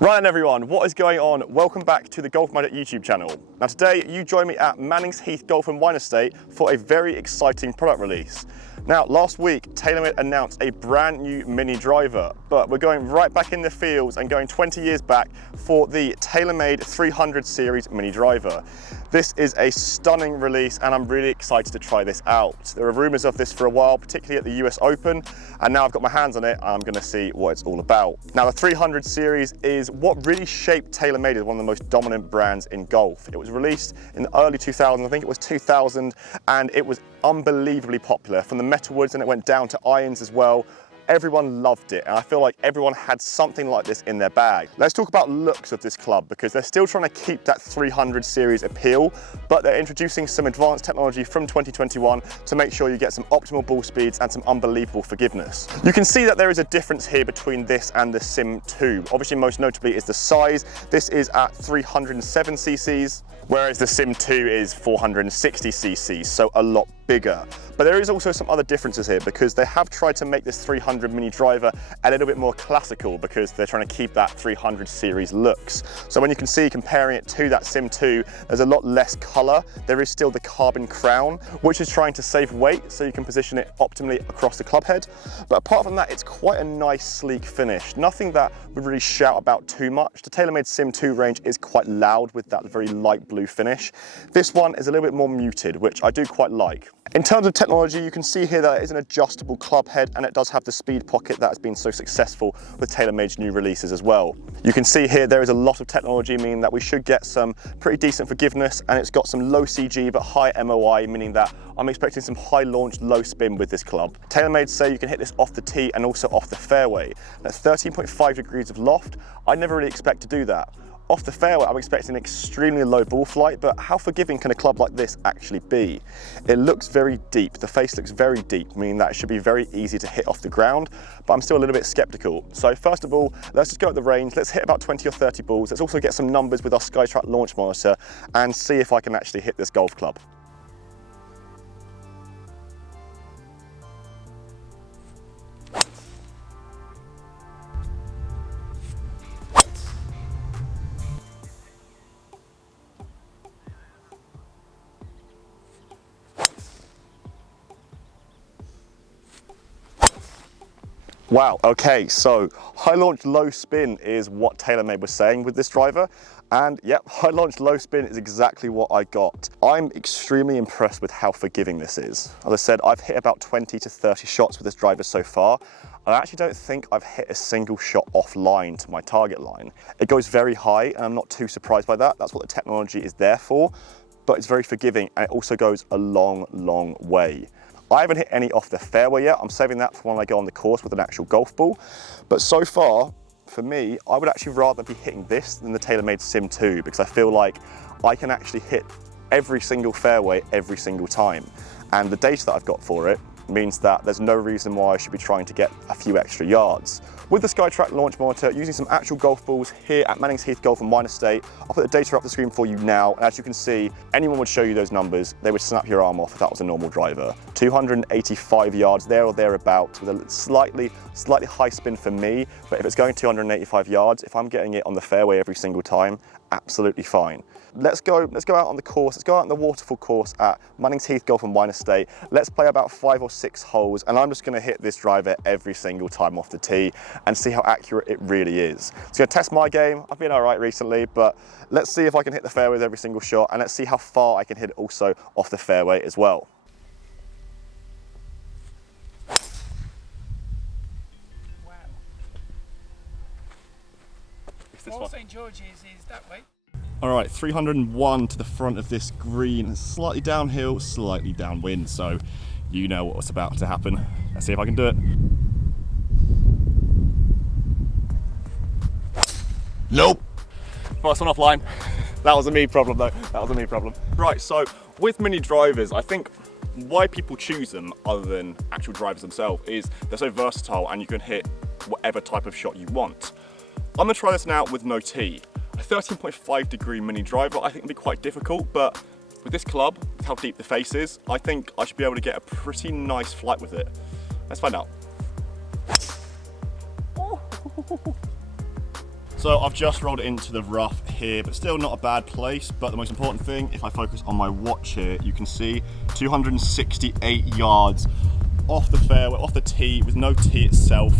Right then everyone, what is going on? Welcome back to the GolfMagic YouTube channel. Now today you join me at Mannings Heath Golf and Wine Estate for a very exciting product release. Now last week TaylorMade announced a brand new mini driver, but we're going right back in the fields and going 20 years back for the TaylorMade 300 series mini driver. This is a stunning release and I'm really excited to try this out. There are rumours of this for a while, particularly at the US Open, and now I've got my hands on it, I'm going to see what it's all about. Now the 300 series is what really shaped TaylorMade as one of the most dominant brands in golf. It was released in the early 2000s, I think it was 2000, and it was unbelievably popular. From the metalwoods and it went down to irons as well. Everyone loved it, and I feel like everyone had something like this in their bag. Let's talk about looks of this club, because they're still trying to keep that 300 series appeal, but they're introducing some advanced technology from 2021 to make sure you get some optimal ball speeds and some unbelievable forgiveness. You can see that there is a difference here between this and the Sim 2. Obviously, most notably is the size. This is at 307 cc's, whereas the Sim 2 is 460 cc's, so a lot bigger. But there is also some other differences here, because they have tried to make this 300 mini driver a little bit more classical, because they're trying to keep that 300 series looks. So when you can see, comparing it to that Sim 2, there's a lot less color. There is still the carbon crown, which is trying to save weight so you can position it optimally across the club head. But apart from that, it's quite a nice sleek finish. Nothing that we really shout about too much. The TaylorMade Sim 2 range is quite loud with that very light blue finish. This one is a little bit more muted, which I do quite like. In terms of technology, you can see here that it is an adjustable club head, and it does have the speed pocket that has been so successful with TaylorMade's new releases as well. You can see here there is a lot of technology, meaning that we should get some pretty decent forgiveness, and it's got some low CG but high MOI, meaning that I'm expecting some high launch, low spin with this club. TaylorMade say you can hit this off the tee and also off the fairway. That's 13.5 degrees of loft. I never really expect to do that. Off the fairway, I'm expecting an extremely low ball flight, but how forgiving can a club like this actually be? It looks very deep. The face looks very deep, meaning that it should be very easy to hit off the ground, but I'm still a little bit skeptical. So first of all, let's just go at the range. Let's hit about 20 or 30 balls. Let's also get some numbers with our SkyTrak Launch monitor and see if I can actually hit this golf club. Wow, okay, so high launch, low spin is what TaylorMade was saying with this driver. And yep, high launch, low spin is exactly what I got. I'm extremely impressed with how forgiving this is. As I said, I've hit about 20 to 30 shots with this driver so far. I actually don't think I've hit a single shot offline to my target line. It goes very high, and I'm not too surprised by that. That's what the technology is there for, but it's very forgiving, and it also goes a long, long way. I haven't hit any off the fairway yet. I'm saving that for when I go on the course with an actual golf ball. But so far, for me, I would actually rather be hitting this than the TaylorMade Sim 2, because I feel like I can actually hit every single fairway every single time. And the data that I've got for it means that there's no reason why I should be trying to get a few extra yards. With the SkyTrak Launch monitor, using some actual golf balls here at Mannings Heath Golf and Wine Estate, I'll put the data up the screen for you now, and as you can see, anyone would show you those numbers, they would snap your arm off if that was a normal driver. 285 yards there or thereabouts, with a slightly high spin for me, but if it's going 285 yards, if I'm getting it on the fairway every single time, absolutely fine. Let's go out on the course, let's go out on the waterfall course at Mannings Heath Golf and Wine Estate. Let's play about 5 or 6 holes, and I'm just gonna hit this driver every single time off the tee and see how accurate it really is. It's gonna test my game. I've been all right recently, but let's see if I can hit the fairway with every single shot, and let's see how far I can hit it also off the fairway as well. Wow. All St. George's is that way. All right, 301 to the front of this green, slightly downhill, slightly downwind, so you know what's about to happen. Let's see if I can do it. Nope. First one offline. That was a me problem though, that was a me problem. Right, so with mini drivers, I think why people choose them other than actual drivers themselves is they're so versatile and you can hit whatever type of shot you want. I'm gonna try this now with no tee. A 13.5 degree mini driver I think will be quite difficult, but with this club, with how deep the face is, I think I should be able to get a pretty nice flight with it. Let's find out. So I've just rolled it into the rough here, but still not a bad place. But the most important thing, if I focus on my watch here, you can see 268 yards off the fairway, off the tee, with no tee itself.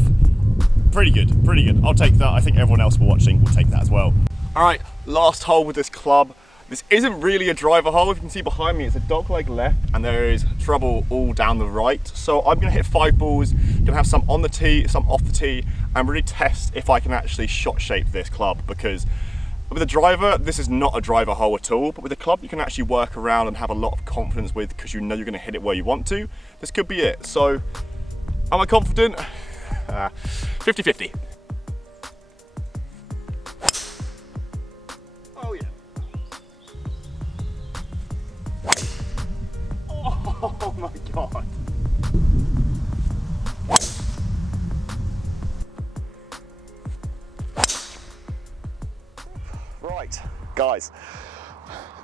Pretty good, pretty good. I'll take that. I think everyone else watching will take that as well. All right, last hole with this club. This isn't really a driver hole. If you can see behind me, it's a dogleg left and there is trouble all down the right. So I'm gonna hit 5 balls, gonna have some on the tee, some off the tee, and really test if I can actually shot shape this club, because with a driver, this is not a driver hole at all, but with a club you can actually work around and have a lot of confidence with, because you know you're gonna hit it where you want to. This could be it. So, am I confident? 50-50. Oh yeah. Oh my God. Right, guys,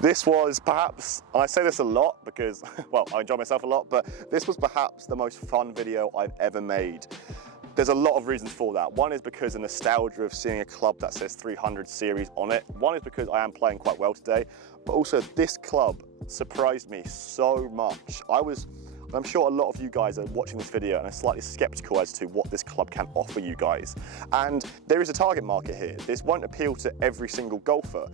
this was perhaps, and I say this a lot because, well, I enjoy myself a lot, but this was perhaps the most fun video I've ever made. There's a lot of reasons for that. One is because the nostalgia of seeing a club that says 300 series on it. One is because I am playing quite well today, but also this club surprised me so much. I'm sure a lot of you guys are watching this video and are slightly skeptical as to what this club can offer you guys. And there is a target market here. This won't appeal to every single golfer,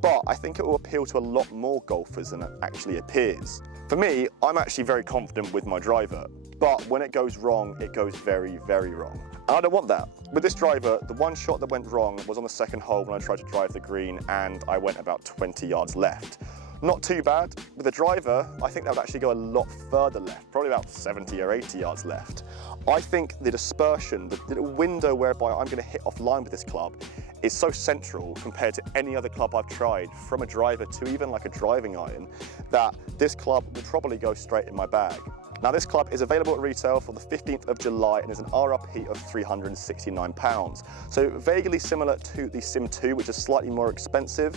but I think it will appeal to a lot more golfers than it actually appears. For me, I'm actually very confident with my driver, but when it goes wrong, it goes very, very wrong. And I don't want that. With this driver, the one shot that went wrong was on the second hole when I tried to drive the green and I went about 20 yards left. Not too bad. With the driver, I think that would actually go a lot further left, probably about 70 or 80 yards left. I think the dispersion, the little window whereby I'm gonna hit offline with this club is so central compared to any other club I've tried, from a driver to even like a driving iron, that this club will probably go straight in my bag. Now this club is available at retail for the 15th of July and is an RRP of £369. So vaguely similar to the Sim 2, which is slightly more expensive,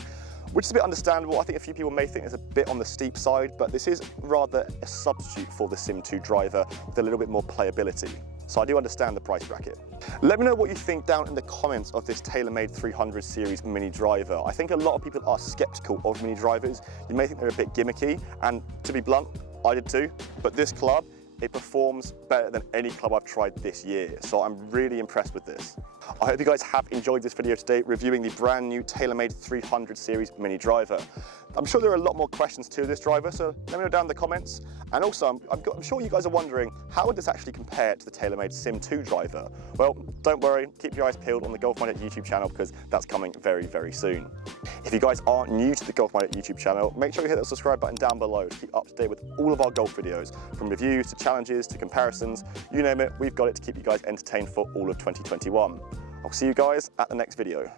which is a bit understandable. I think a few people may think it's a bit on the steep side, but this is rather a substitute for the Sim 2 driver with a little bit more playability. So I do understand the price bracket. Let me know what you think down in the comments of this TaylorMade 300 series mini driver. I think a lot of people are skeptical of mini drivers. You may think they're a bit gimmicky, and to be blunt, I did too, but this club, it performs better than any club I've tried this year. So I'm really impressed with this. I hope you guys have enjoyed this video today, reviewing the brand new TaylorMade 300 series mini driver. I'm sure there are a lot more questions to this driver, so let me know down in the comments. And also, I'm sure you guys are wondering, how would this actually compare to the TaylorMade Sim 2 driver? Well, don't worry, keep your eyes peeled on the GolfMagic YouTube channel, because that's coming very, very soon. If you guys are new to the GolfMagic YouTube channel, make sure you hit the subscribe button down below to keep up to date with all of our golf videos, from reviews to challenges to comparisons, you name it, we've got it to keep you guys entertained for all of 2021. I'll see you guys at the next video.